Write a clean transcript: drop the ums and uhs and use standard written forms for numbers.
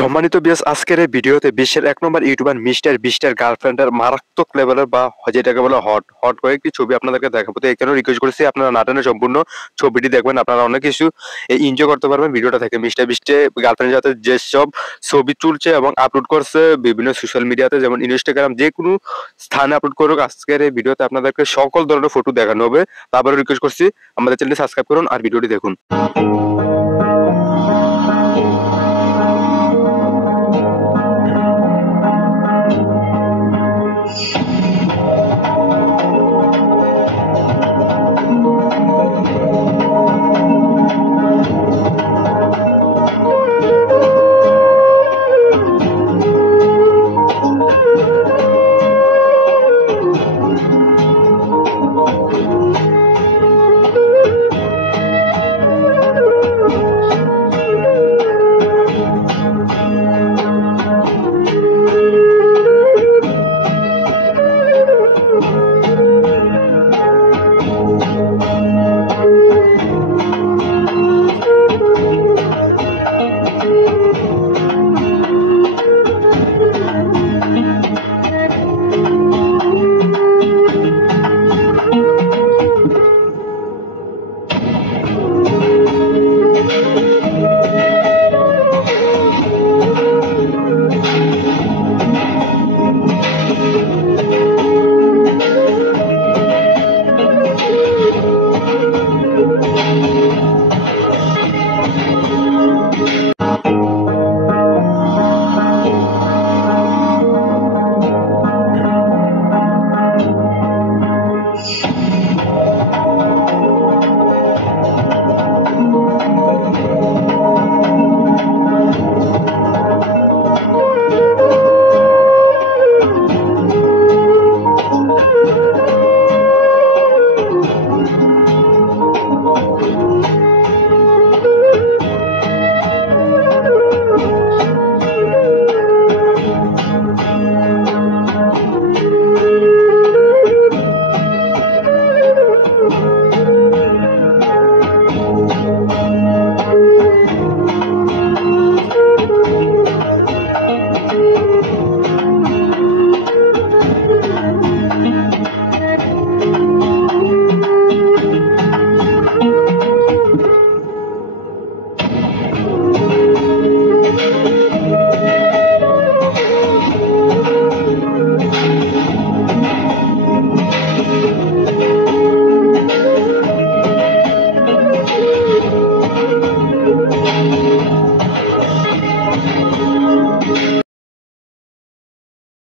সম্মানিত বিয়াস, আজকের এই ভিডিওতে বিশ্বের ১ নম্বর ইউটিউবার মিস্টার বিস্টের গার্লফ্রেন্ডের মারাত্মক লেভেলের বা যেটাকে বলে হট হট কয়েকটি ছবি আপনাদেরকে দেখাবো। তো এখানেও রিকোয়েস্ট করেছি আপনারা না টেনে সম্পূর্ণ ছবিটি দেখবেন, আপনারা অনেক কিছু এনজয় করতে পারবেন ভিডিওটা থেকে। মিস্টার বিস্টে গার্লফ্রেন্ডের সাথে যেসব ছবি তুলছে এবং আপলোড করছে বিভিন্ন সোশ্যাল মিডিয়াতে, যেমন ইনস্টাগ্রাম, যে কোনো স্থানে আপলোড করুক, আজকের এই ভিডিওতে আপনাদেরকে সকল ধরনের ফটো দেখানো হবে। তারপরে রিকোয়েস্ট করছি আমাদের চ্যানেলটি সাবস্ক্রাইব করুন আর ভিডিওটি দেখুন।